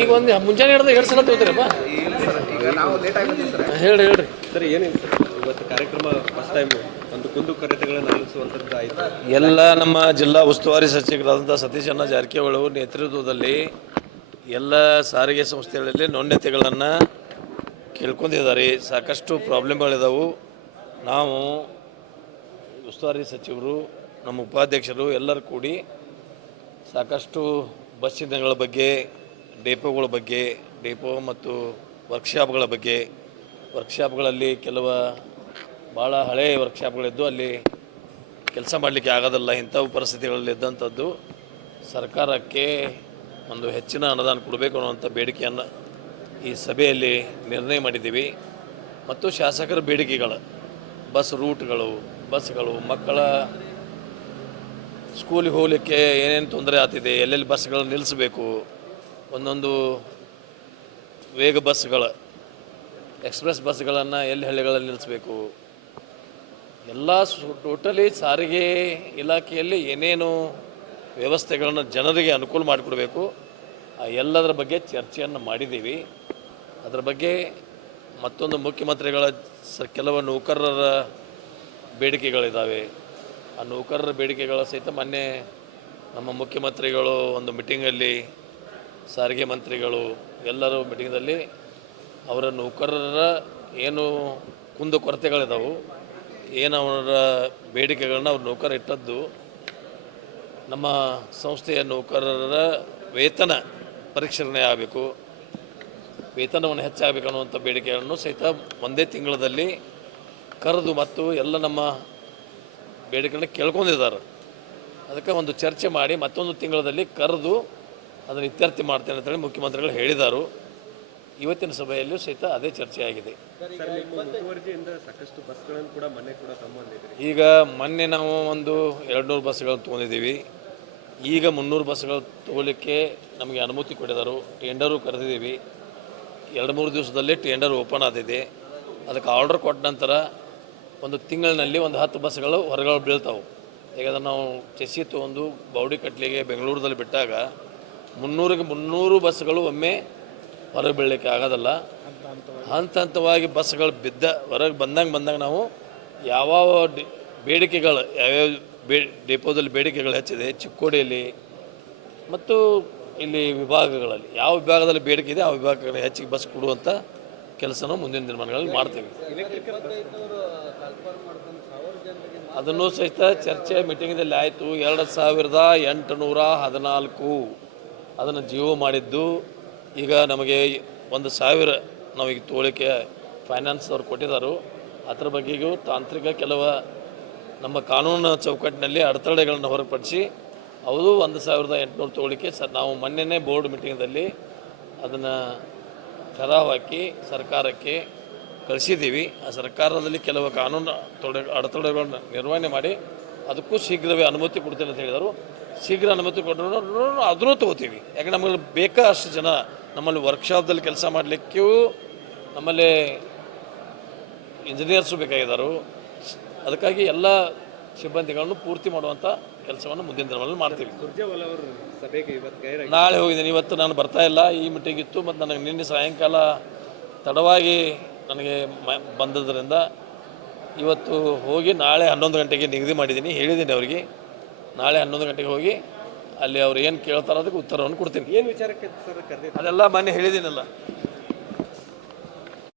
ಈಗ ಒಂದು ಮುಂಜಾನೆ ಹಿಡಿದು ಎರಡು ಸಲ ತಗೋತೀರಪ್ಪ? ಇಲ್ಲ ಸರ್ ಈಗ ನಾವು ಲೇಟ್ ಆಗಿ ಬಂದಿವಿ ಸರ್ ಹೇಳ್ರಿ ಹೇಳ್ರಿ. ಸರ್ ಏನೇನು ಸರ್. ಇವತ್ತು ಕಾರ್ಯಕ್ರಮ ಫಸ್ಟ್ ಟೈಮ್ ಒಂದು ಕುಂದು ಕರೆತೆಗಳನ್ನು ಆಲಿಸುವಂಥದ್ದು ಆಯಿತು. ಎಲ್ಲ ನಮ್ಮ ಜಿಲ್ಲಾ ಉಸ್ತುವಾರಿ ಸಚಿವರಾದಂಥ ಸತೀಶಣ್ಣ ಜಾರಕಿಹೊಳಿ ಅವ್ರ ನೇತೃತ್ವದಲ್ಲಿ ಎಲ್ಲ ಸಾರಿಗೆ ಸಂಸ್ಥೆಗಳಲ್ಲಿ ನ್ಯೂನ್ಯತೆಗಳನ್ನು ಕೇಳ್ಕೊಂಡಿದ್ದಾರೆ. ಸಾಕಷ್ಟು ಪ್ರಾಬ್ಲಮ್ಗಳಿದಾವು. ನಾವು ಉಸ್ತುವಾರಿ ಸಚಿವರು ನಮ್ಮ ಉಪಾಧ್ಯಕ್ಷರು ಎಲ್ಲರೂ ಕೂಡಿ ಸಾಕಷ್ಟು ಬಸ್ ಚಿಹ್ನೆಗಳ ಬಗ್ಗೆ ಡಿಪೋಗಳ ಬಗ್ಗೆ, ಡಿಪೋ ಮತ್ತು ವರ್ಕ್ಶಾಪ್ಗಳ ಬಗ್ಗೆ, ವರ್ಕ್ಶಾಪ್ಗಳಲ್ಲಿ ಕೆಲವು ಭಾಳ ಹಳೆಯ ವರ್ಕ್ಶಾಪ್ಗಳಿದ್ದು ಅಲ್ಲಿ ಕೆಲಸ ಮಾಡಲಿಕ್ಕೆ ಆಗೋದಲ್ಲ, ಇಂಥವು ಪರಿಸ್ಥಿತಿಗಳಲ್ಲಿ ಇದ್ದಂಥದ್ದು. ಸರ್ಕಾರಕ್ಕೆ ಒಂದು ಹೆಚ್ಚಿನ ಅನುದಾನ ಕೊಡಬೇಕು ಅನ್ನುವಂಥ ಬೇಡಿಕೆಯನ್ನು ಈ ಸಭೆಯಲ್ಲಿ ನಿರ್ಣಯ ಮಾಡಿದ್ದೀವಿ. ಮತ್ತು ಶಾಸಕರ ಬೇಡಿಕೆಗಳು, ಬಸ್ ರೂಟ್ಗಳು, ಬಸ್ಗಳು, ಮಕ್ಕಳ ಸ್ಕೂಲಿಗೆ ಹೋಗಲಿಕ್ಕೆ ಏನೇನು ತೊಂದರೆ ಆಗ್ತಿದೆ, ಎಲ್ಲೆಲ್ಲಿ ಬಸ್ಗಳು ನಿಲ್ಲಿಸಬೇಕು ಒಂದೊಂದು ವೇಗ ಬಸ್ಗಳು ಎಕ್ಸ್ಪ್ರೆಸ್ ಬಸ್ಗಳನ್ನು ಎಲ್ಲಿ ಹಳ್ಳಿಗಳಲ್ಲಿ ನಿಲ್ಲಿಸಬೇಕು ಎಲ್ಲ ಟೋಟಲಿ ಸಾರಿಗೆ ಇಲಾಖೆಯಲ್ಲಿ ಏನೇನು ವ್ಯವಸ್ಥೆಗಳನ್ನು ಜನರಿಗೆ ಅನುಕೂಲ ಮಾಡಿಕೊಡಬೇಕು, ಆ ಎಲ್ಲದರ ಬಗ್ಗೆ ಚರ್ಚೆಯನ್ನು ಮಾಡಿದ್ದೀವಿ. ಅದರ ಬಗ್ಗೆ ಮತ್ತೊಂದು ಮುಖ್ಯಮಂತ್ರಿಗಳ ಸ, ಕೆಲವು ನೌಕರರ ಬೇಡಿಕೆಗಳಿದ್ದಾವೆ ಆ ನೌಕರರ ಬೇಡಿಕೆಗಳ ಸಹಿತ ಮೊನ್ನೆ ನಮ್ಮ ಮುಖ್ಯಮಂತ್ರಿಗಳು ಒಂದು ಮೀಟಿಂಗಲ್ಲಿ ಸಾರಿಗೆ ಮಂತ್ರಿಗಳು ಎಲ್ಲರೂ ಮೀಟಿಂಗ್ದಲ್ಲಿ ಅವರ ನೌಕರರ ಏನು ಕುಂದು ಕೊರತೆಗಳಿದಾವು, ಏನು ಅವರ ಬೇಡಿಕೆಗಳನ್ನ ಅವ್ರ ನೌಕರ ಇಟ್ಟದ್ದು, ನಮ್ಮ ಸಂಸ್ಥೆಯ ನೌಕರರ ವೇತನ ಪರಿಷ್ಕರಣೆ ಆಗಬೇಕು, ವೇತನವನ್ನು ಹೆಚ್ಚಾಗಬೇಕು ಅನ್ನುವಂಥ ಬೇಡಿಕೆಗಳನ್ನು ಸಹಿತ ಒಂದೇ ತಿಂಗಳಲ್ಲಿ ಕರೆದು ಮತ್ತು ಎಲ್ಲ ನಮ್ಮ ಬೇಡಿಕೆಗಳನ್ನ ಕೇಳ್ಕೊಂಡಿದ್ದಾರೆ. ಅದಕ್ಕೆ ಒಂದು ಚರ್ಚೆ ಮಾಡಿ ಮತ್ತೊಂದು ತಿಂಗಳಲ್ಲಿ ಕರೆದು ಅದನ್ನು ಇತ್ಯರ್ಥಿ ಮಾಡ್ತೇನೆ ಅಂತೇಳಿ ಮುಖ್ಯಮಂತ್ರಿಗಳು ಹೇಳಿದರು. ಇವತ್ತಿನ ಸಭೆಯಲ್ಲೂ ಸಹಿತ ಅದೇ ಚರ್ಚೆ ಆಗಿದೆ ಸರ್ ನಿಮ್ಮ ಮುತುವರ್ಜಿಯಿಂದ ಸಾಕಷ್ಟು ಬಸ್ಗಳನ್ನು ಕೂಡ ಮೊನ್ನೆ ಕೂಡ ತಗೊಂಡಿದ್ರಿ ಈಗ ಮೊನ್ನೆ ನಾವು ಒಂದು ಎರಡು ನೂರು ಬಸ್ಗಳು ತೊಗೊಂಡಿದ್ದೀವಿ. ಈಗ ಮುನ್ನೂರು ಬಸ್ಗಳು ತೊಗೊಳ್ಳಿಕ್ಕೆ ನಮಗೆ ಅನುಮತಿ ಕೊಟ್ಟಿದ್ದಾರೆ. ಟೆಂಡರು ಕರೆದಿದ್ದೀವಿ. ಎರಡು ಮೂರು ದಿವಸದಲ್ಲಿ ಟೆಂಡರ್ ಓಪನ್ ಆದಿದೆ. ಅದಕ್ಕೆ ಆರ್ಡರ್ ಕೊಟ್ಟ ನಂತರ ಒಂದು ತಿಂಗಳಿನಲ್ಲಿ ಒಂದು ಹತ್ತು ಬಸ್ಗಳು ಹೊರಗಡೆ ಬೀಳ್ತಾವೆ. ಈಗ ನಾವು ಚೆಸ್ಸಿ ತೊಗೊಂಡು ಬೌಡಿ ಕಟ್ಲಿಗೆ ಬೆಂಗಳೂರಲ್ಲಿ ಬಿಟ್ಟಾಗ ಮುನ್ನೂರಿಗೆ ಮುನ್ನೂರು ಬಸ್ಗಳು ಒಮ್ಮೆ ಹೊರಗೆ ಬೀಳಲಿಕ್ಕೆ ಆಗೋದಲ್ಲ. ಹಂತ ಹಂತವಾಗಿ ಬಸ್ಗಳು ಬಿದ್ದ ಹೊರಗೆ ಬಂದಂಗೆ ಬಂದಾಗ ನಾವು ಯಾವ ಬೇಡಿಕೆಗಳು, ಯಾವ್ಯಾವ ಬೇ, ಡಿಪೋದಲ್ಲಿ ಬೇಡಿಕೆಗಳು ಹೆಚ್ಚಿದೆ, ಚಿಕ್ಕೋಡಿಯಲ್ಲಿ ಮತ್ತು ಇಲ್ಲಿ ವಿಭಾಗಗಳಲ್ಲಿ. ಯಾವ ವಿಭಾಗದಲ್ಲಿ ಬೇಡಿಕೆ ಇದೆ, ಆ ವಿಭಾಗಗಳಿಗೆ ಹೆಚ್ಚಿಗೆ ಬಸ್ ಕೊಡುವಂಥ ಕೆಲಸನೂ ಮುಂದಿನ ದಿನಮಾನಗಳಲ್ಲಿ ಮಾಡ್ತೀವಿ. ಅದನ್ನು ಸಹಿತ ಚರ್ಚೆ ಮೀಟಿಂಗ್ದಲ್ಲಿ ಆಯಿತು. ಎರಡು ಸಾವಿರದ ಎಂಟುನೂರ ಹದಿನಾಲ್ಕು. ಅದನ್ನು ಜೀವ ಮಾಡಿದ್ದು ಈಗ ನಮಗೆ ಒಂದು ಸಾವಿರ ನಮಗೆ ತೋಳಿಕೆ ಫೈನಾನ್ಸ್ ಅವ್ರು ಕೊಟ್ಟಿದ್ದಾರೆ ಅದರ ಬಗ್ಗೆಗೂ ತಾಂತ್ರಿಕ ಕೆಲವು ನಮ್ಮ ಕಾನೂನು ಚೌಕಟ್ಟಿನಲ್ಲಿ ಅಡೆತಡೆಗಳನ್ನು ಹೊರಪಡಿಸಿ ಅವರು ಒಂದು ಸಾವಿರದ ಎಂಟುನೂರು ತೋಳಿಕೆ ಸರ್ ನಾವು ಮೊನ್ನೆನೇ ಬೋರ್ಡ್ ಮೀಟಿಂಗ್ದಲ್ಲಿ ಅದನ್ನು ಠರಾವ್ ಸರ್ಕಾರಕ್ಕೆ ಕಳಿಸಿದ್ದೀವಿ. ಆ ಸರ್ಕಾರದಲ್ಲಿ ಕೆಲವು ಕಾನೂನು ತೊಡೆ, ಅಡೆತಡೆಗಳನ್ನು ನಿರ್ವಹಣೆ ಮಾಡಿ ಅದಕ್ಕೂ ಶೀಘ್ರವೇ ಅನುಮತಿ ಕೊಡ್ತೇನೆ ಅಂತ ಹೇಳಿದರು. ಶೀಘ್ರ ಅನುಮತಿ ಕೊಟ್ಟರು ಅದನ್ನೂ ತೊಗೋತೀವಿ. ಯಾಕೆ ನಮಗೆ ಬೇಕಾ ಅಷ್ಟು ಜನ. ನಮ್ಮಲ್ಲಿ ವರ್ಕ್ಶಾಪ್ದಲ್ಲಿ ಕೆಲಸ ಮಾಡಲಿಕ್ಕೂ ನಮ್ಮಲ್ಲಿ ಇಂಜಿನಿಯರ್ಸು ಬೇಕಾಗಿದ್ದಾರೆ ಅದಕ್ಕಾಗಿ ಎಲ್ಲ ಸಿಬ್ಬಂದಿಗಳನ್ನು ಪೂರ್ತಿ ಮಾಡುವಂಥ ಕೆಲಸವನ್ನು ಮುಂದಿನ ದಿನಗಳಲ್ಲಿ ಮಾಡ್ತೀವಿ. ನಾಳೆ ಹೋಗಿದ್ದೀನಿ. ಇವತ್ತು ನಾನು ಬರ್ತಾ ಇಲ್ಲ. ಈ ಮೀಟಿಂಗ್ ಇತ್ತು. ಮತ್ತು ನನಗೆ ನಿನ್ನೆ ಸಾಯಂಕಾಲ ತಡವಾಗಿ ನನಗೆ ಮ ಬಂದದ್ರಿಂದ ಇವತ್ತು ಹೋಗಿ ನಾಳೆ ಹನ್ನೊಂದು ಗಂಟೆಗೆ ನಿಗದಿ ಮಾಡಿದ್ದೀನಿ. ಹೇಳಿದ್ದೀನಿ ಅವರಿಗೆ. ನಾಳೆ ಹನ್ನೊಂದು ಗಂಟೆಗೆ ಹೋಗಿ ಅಲ್ಲಿ ಅವ್ರು ಏನು ಕೇಳ್ತಾರೋ ಅದಕ್ಕೆ ಉತ್ತರವನ್ನು ಕೊಡ್ತೀನಿ. ಏನು ವಿಚಾರಕ್ಕೆ ಸರ್ ಕರೆದಿದ್ದು? ಅದೆಲ್ಲ ಮೊನ್ನೆ ಹೇಳಿದ್ದೀನಲ್ಲ.